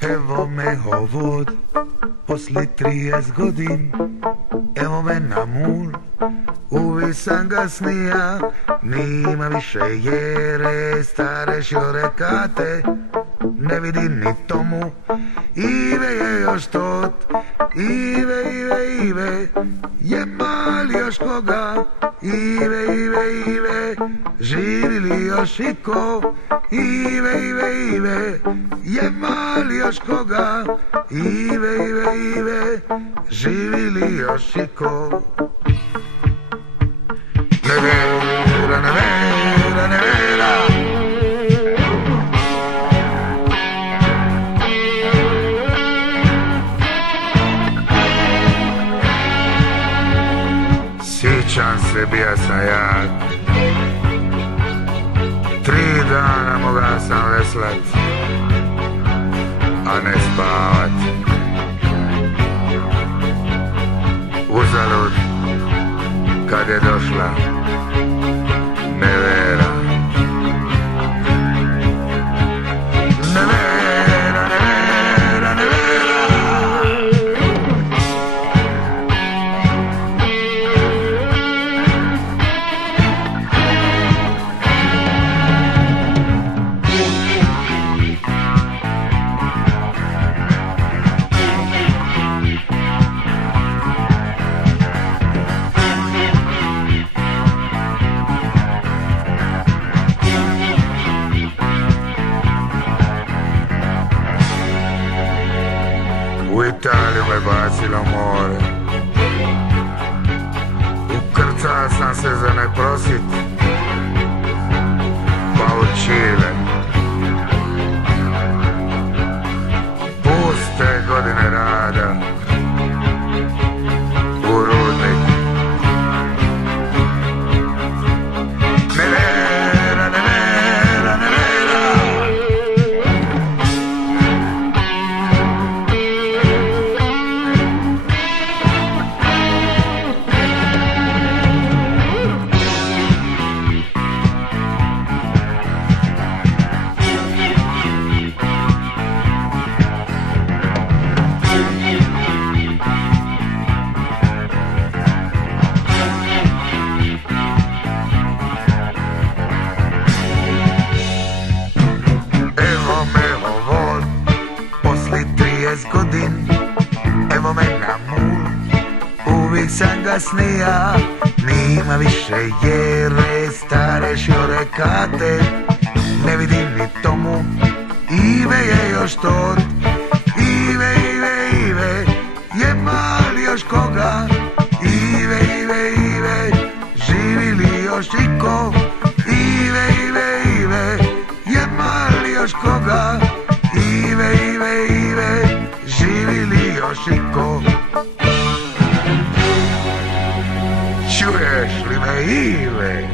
Evo me ovod, posle 30 godin, evo me na mul, uvijek sam ga snija, nima više jere, stare šorekate, ne vidim ni Tomu, Ive je još tot, Ive, je mali još koga, Ive, živi li još iko, Ive, je mali još koga, Ive, živi li još iko. Nevera, Nevera, Nevera, sjećam se, bija sam jak, 3 dana moga sam veslat, a ne spavat. Uzalud kad je došla Nevera. Nevera, Nevera, Nevera, u Italiju me bacilo more, ukrca sam se za ne prosit, pa u Čile. Puste godine rada u rudnik. Nevera, Nevera, Nevera, godin, evo me na mul, uvijek sam ga snija, nima više jere, stare šorekate, ne vidim ni Tomu, Ive je još tot, Ive, je mali još koga, Ive, živi li još iko, Ive, je mali još koga, Ive, živi li još iko. Čuješ li me, Ive?